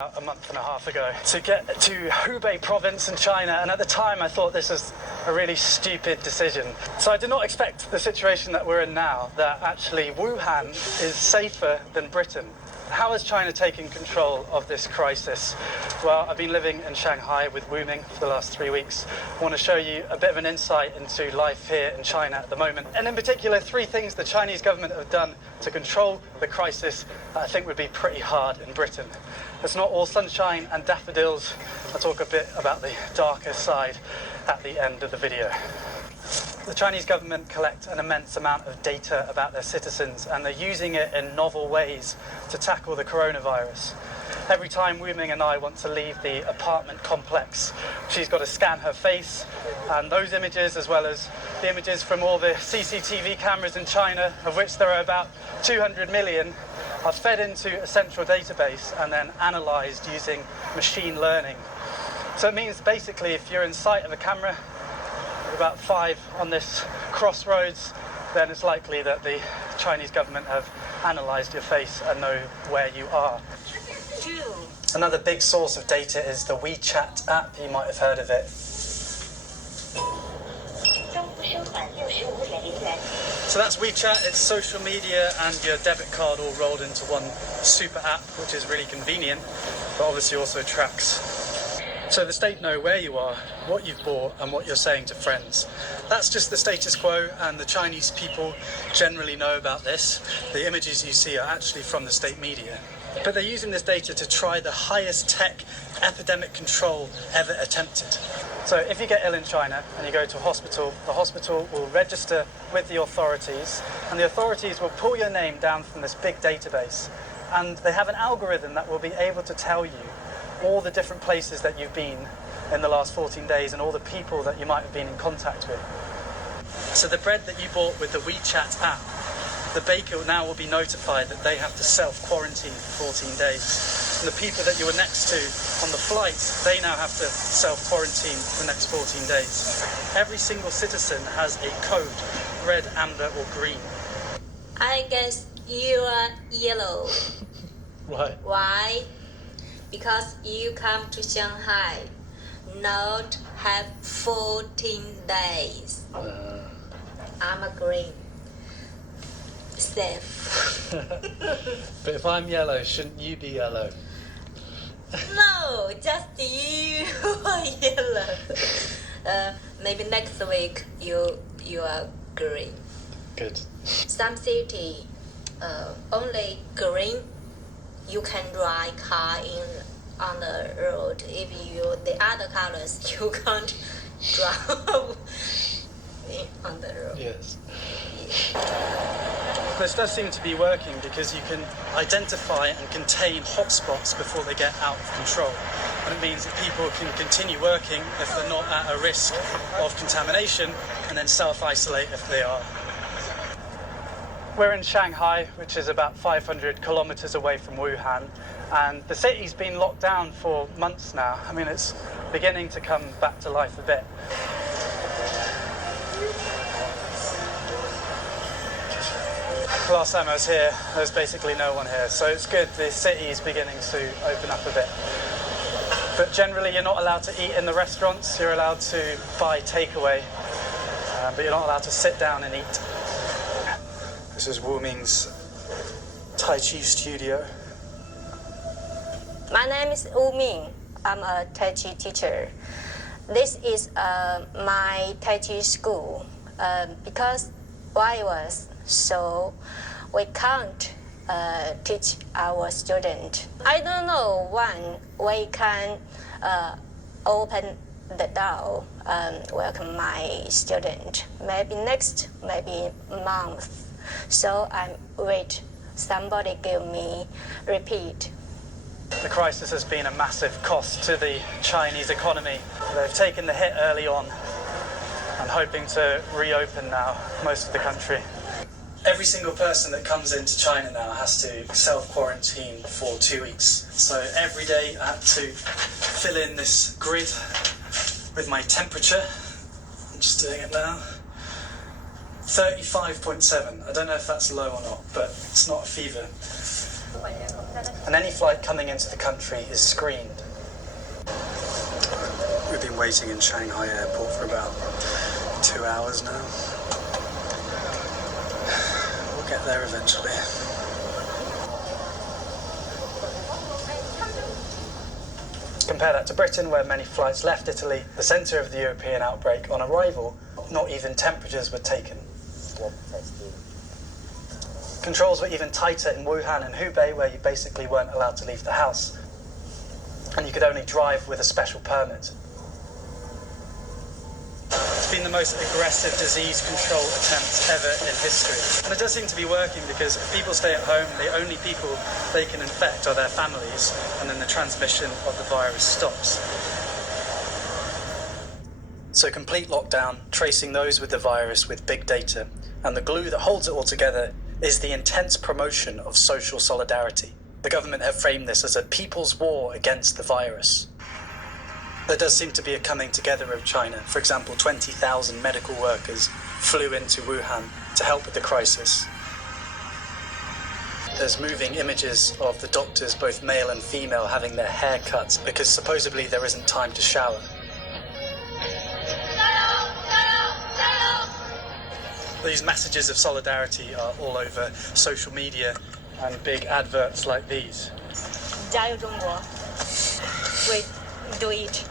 A month and a half ago to get to Hubei province in China, and at the time I thought this was a really stupid decision. So I did not expect the situation that we're in now, that actually Wuhan is safer than Britain. How has China taken control of this crisis? Well, I've been living in Shanghai with Wu Ming for the last 3 weeks. I want to show you a bit of an insight into life here in China at the moment. And in particular, 3 things the Chinese government have done to control the crisis that I think would be pretty hard in Britain. It's not all sunshine and daffodils. I'll talk a bit about the darker side at the end of the video. The Chinese government collect an immense amount of data about their citizens, and they're using it in novel ways to tackle the coronavirus. Every time Wu Ming and I want to leave the apartment complex, she's got to scan her face, and those images, as well as the images from all the CCTV cameras in China, of which there are about 200 million, are fed into a central database and then analysed using machine learning. So it means basically if you're in sight of a camera, about 5 on this crossroads, then it's likely that the Chinese government have analysed your face and know where you are. Another big source of data is the WeChat app. You might have heard of it. So that's WeChat. It's social media and your debit card all rolled into one super app, which is really convenient, but obviously also tracks. So the state know where you are, what you've bought, and what you're saying to friends. That's just the status quo, and the Chinese people generally know about this. The images you see are actually from the state media. But they're using this data to try the highest tech epidemic control ever attempted. So if you get ill in China and you go to a hospital, the hospital will register with the authorities, and the authorities will pull your name down from this big database. And they have an algorithm that will be able to tell you all the different places that you've been in the last 14 days and all the people that you might have been in contact with. So the bread that you bought with the WeChat app, the baker now will be notified that they have to self-quarantine for 14 days. And the people that you were next to on the flight, they now have to self-quarantine for the next 14 days. Every single citizen has a code, red, amber or green. I guess you are yellow. Right. Why? Because you come to Shanghai, not have 14 days. I'm a green. Safe. But if I'm yellow, shouldn't you be yellow? No, just you are yellow. Maybe next week you are green. Good. Some city, only green. You can drive car on the road. If the other colors, you can't drive on the road. Yes. This does seem to be working because you can identify and contain hotspots before they get out of control. And it means that people can continue working if they're not at a risk of contamination, and then self-isolate if they are. We're in Shanghai, which is about 500 kilometers away from Wuhan, and the city's been locked down for months now. I mean, it's beginning to come back to life a bit. Last time I was here, there was basically no one here, so it's good the city is beginning to open up a bit. But generally, you're not allowed to eat in the restaurants. You're allowed to buy takeaway, but you're not allowed to sit down and eat. This is Wu Ming's Tai Chi studio. My name is Wu Ming. I'm a Tai Chi teacher. This is my Tai Chi school because virus, so we can't teach our student. I don't know when we can open the door and welcome my student. Maybe next, maybe month. So I'm wait. Somebody give me repeat. The crisis has been a massive cost to the Chinese economy. They've taken the hit early on and hoping to reopen now most of the country. Every single person that comes into China now has to self-quarantine for 2 weeks. So every day I had to fill in this grid with my temperature. I'm just doing it now. 35.7. I don't know if that's low or not, but it's not a fever. and any flight coming into the country is screened. We've been waiting in Shanghai airport for about 2 hours now. We'll get there eventually. Compare that to Britain, where many flights left Italy, the centre of the European outbreak. On arrival, not even temperatures were taken. Controls were even tighter in Wuhan and Hubei, where you basically weren't allowed to leave the house, and you could only drive with a special permit. It's been the most aggressive disease control attempt ever in history. And it does seem to be working, because if people stay at home, the only people they can infect are their families, and then the transmission of the virus stops. So complete lockdown, tracing those with the virus with big data, and the glue that holds it all together is the intense promotion of social solidarity. The government have framed this as a people's war against the virus. There does seem to be a coming together of China. For example, 20,000 medical workers flew into Wuhan to help with the crisis. There's moving images of the doctors, both male and female, having their hair cut because supposedly there isn't time to shower. These messages of solidarity are all over social media and big adverts like these. 加油中国 We do it.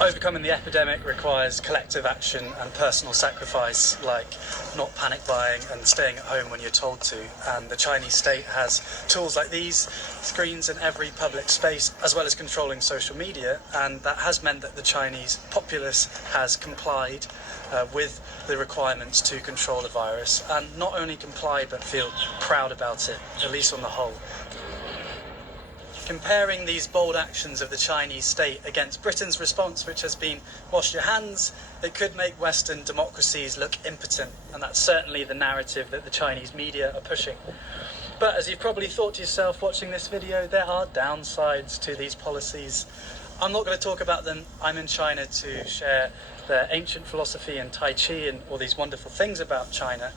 Overcoming the epidemic requires collective action and personal sacrifice, like not panic buying and staying at home when you're told to. And the Chinese state has tools like these, screens in every public space, as well as controlling social media. And that has meant that the Chinese populace has complied with the requirements to control the virus, and not only comply but feel proud about it, at least on the whole. Comparing these bold actions of the Chinese state against Britain's response, which has been wash your hands, it could make Western democracies look impotent, and that's certainly the narrative that the Chinese media are pushing. But as you've probably thought to yourself watching this video, there are downsides to these policies. I'm not going to talk about them. I'm in China to share their ancient philosophy and Tai Chi and all these wonderful things about China,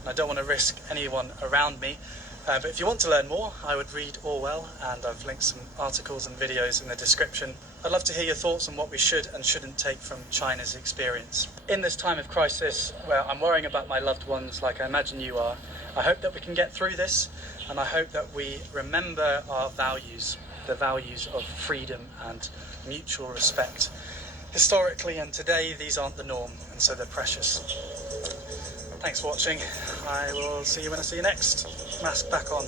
and I don't want to risk anyone around me. But if you want to learn more, I would read Orwell, and I've linked some articles and videos in the description. I'd love to hear your thoughts on what we should and shouldn't take from China's experience. In this time of crisis, where I'm worrying about my loved ones like I imagine you are, I hope that we can get through this, and I hope that we remember our values, the values of freedom and mutual respect. Historically and today, these aren't the norm, and so they're precious. Thanks for watching. I will see you when I see you next. Mask back on.